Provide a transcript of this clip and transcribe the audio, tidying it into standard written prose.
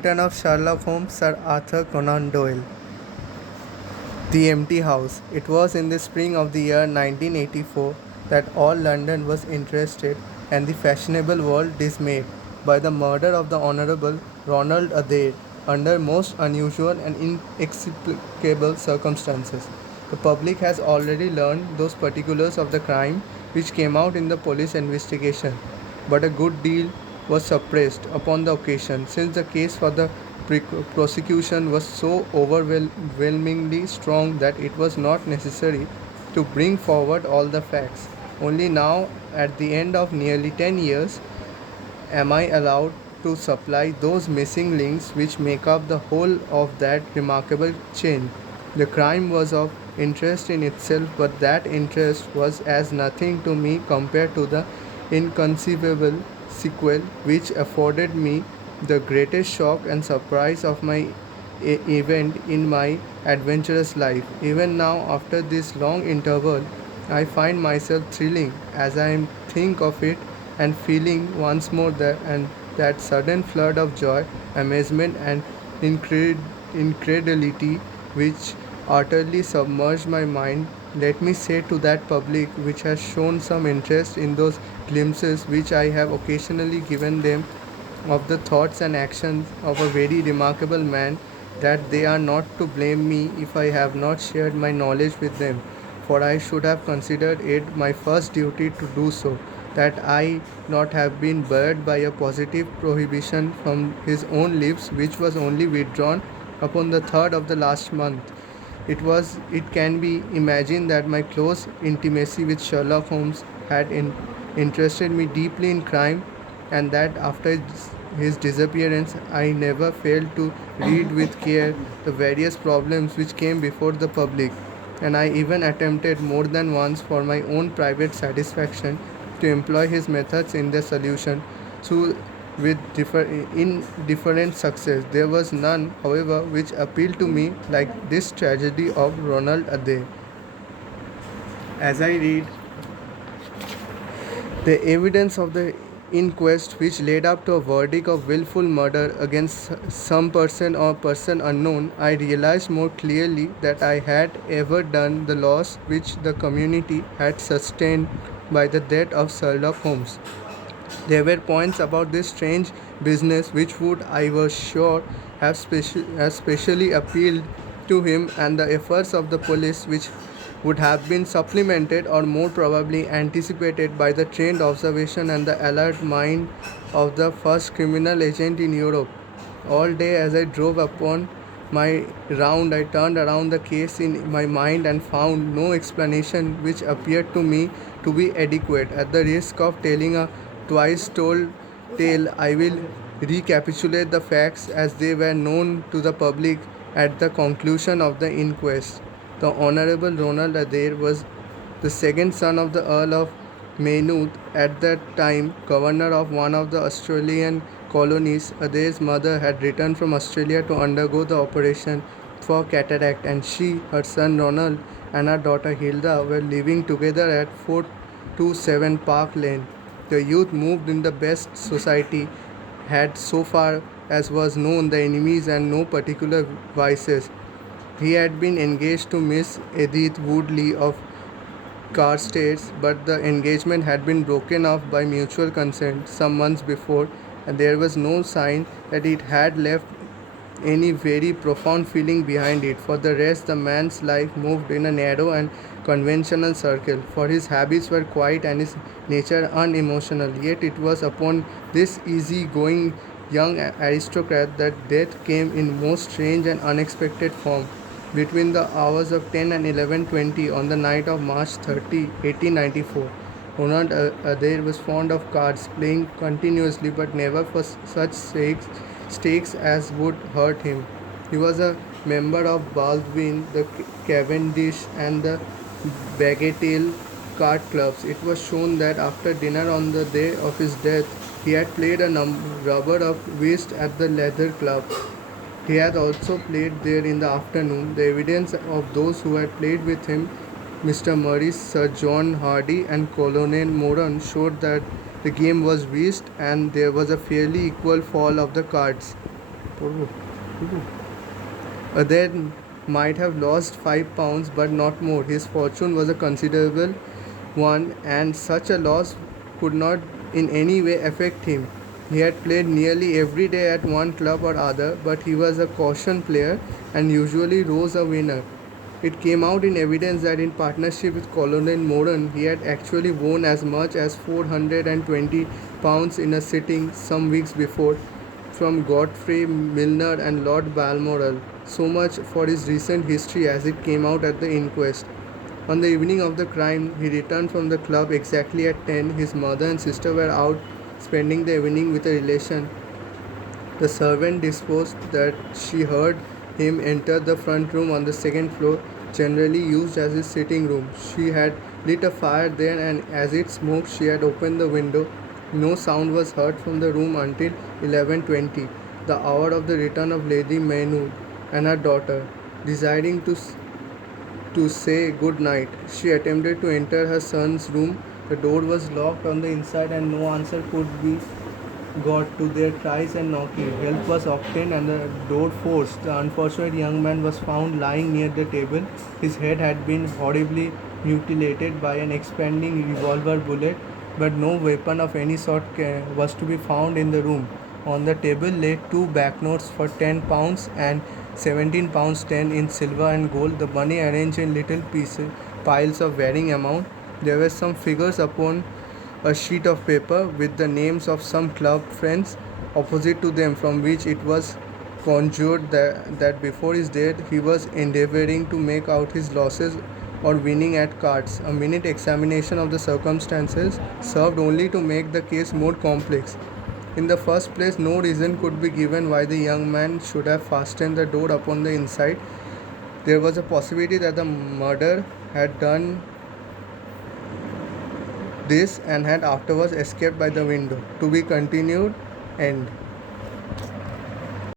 Return of Sherlock Holmes, Sir Arthur Conan Doyle. The Empty House. It was in the spring of the year 1984 that all London was interested and the fashionable world dismayed by the murder of the Honourable Ronald Adair under most unusual and inexplicable circumstances. The public has already learned those particulars of the crime which came out in the police investigation, but a good deal was suppressed upon the occasion, since the case for the prosecution was so overwhelmingly strong that it was not necessary to bring forward all the facts. Only now, at the end of nearly 10 years, am I allowed to supply those missing links which make up the whole of that remarkable chain. The crime was of interest in itself, but that interest was as nothing to me compared to the inconceivable sequel which afforded me the greatest shock and surprise of my event in my adventurous life. Even now, after this long interval, I find myself thrilling as I think of it and feeling once more that sudden flood of joy, amazement, and incredulity which utterly submerged my mind. Let me say to that public which has shown some interest in those glimpses which I have occasionally given them of the thoughts and actions of a very remarkable man, that they are not to blame me if I have not shared my knowledge with them, for I should have considered it my first duty to do so, that I not have been barred by a positive prohibition from his own lips, which was only withdrawn upon the 3rd of the last month. It can be imagined that my close intimacy with Sherlock Holmes had interested me deeply in crime, and that after his disappearance I never failed to read with care the various problems which came before the public, and I even attempted more than once for my own private satisfaction to employ his methods in their solution, through with indifferent success. There was none, however, which appealed to me like this tragedy of Ronald Adair. As I read the evidence of the inquest which led up to a verdict of willful murder against some person or person unknown, I realized more clearly that I had ever done the loss which the community had sustained by the death of Sherlock Holmes. There were points about this strange business which would, I was sure, have specially appealed to him, and the efforts of the police which would have been supplemented or more probably anticipated by the trained observation and the alert mind of the first criminal agent in Europe. All day as I drove upon my round, I turned around the case in my mind and found no explanation which appeared to me to be adequate. At the risk of telling a twice told tale, I will recapitulate the facts as they were known to the public at the conclusion of the inquest. The Honourable Ronald Adair was the second son of the Earl of Maynooth, at that time governor of one of the Australian colonies. Adair's mother had returned from Australia to undergo the operation for cataract, and she, her son Ronald, and her daughter Hilda were living together at 427 Park Lane. The youth moved in the best society, had, so far as was known, the enemies and no particular vices. He had been engaged to Miss Edith Woodley of Carstairs, but the engagement had been broken off by mutual consent some months before, and there was no sign that it had left any very profound feeling behind it. For the rest, the man's life moved in a narrow and conventional circle, for his habits were quiet and his nature unemotional. Yet it was upon this easy-going young aristocrat that death came in most strange and unexpected form. Between the hours of 10 and 11:20 on the night of March 30, 1894, Ronald Adair was fond of cards, playing continuously but never for such stakes as would hurt him. He was a member of Baldwin, the Cavendish, and the Bagatelle card clubs. It was shown that after dinner on the day of his death, he had played a rubber of whist at the Leather Club. He had also played there in the afternoon. The evidence of those who had played with him, Mr. Murray, Sir John Hardy, and Colonel Moran, showed that the game was whist and there was a fairly equal fall of the cards. Then might have lost £5, but not more. His fortune was a considerable one, and such a loss could not in any way affect him. He had played nearly every day at one club or other, but he was a caution player and usually rose a winner. It came out in evidence that in partnership with Colonel Moran, he had actually won as much as £420 in a sitting some weeks before from Godfrey Milner and Lord Balmoral. So much for his recent history as it came out at the inquest. On the evening of the crime, he returned from the club exactly at 10. His mother and sister were out spending the evening with a relation. The servant disposed that she heard him enter the front room on the second floor, generally used as his sitting room. She had lit a fire there, and as it smoked, she had opened the window. No sound was heard from the room until 11:20, the hour of the return of Lady Maynooth and her daughter. Desiring to say good night, she attempted to enter her son's room. The door was locked on the inside, and no answer could be got to their cries and knocking. Help was obtained and the door forced. The unfortunate young man was found lying near the table. His head had been horribly mutilated by an expanding revolver bullet, but no weapon of any sort was to be found in the room. On the table lay two banknotes for £10 and £17 10 in silver and gold, the money arranged in little pieces, piles of varying amount. There were some figures upon a sheet of paper with the names of some club friends opposite to them, from which it was conjured that before his death he was endeavoring to make out his losses or winning at cards. A minute examination of the circumstances served only to make the case more complex. In the first place, no reason could be given why the young man should have fastened the door upon the inside. There was a possibility that the murderer had done this and had afterwards escaped by the window. To be continued. End.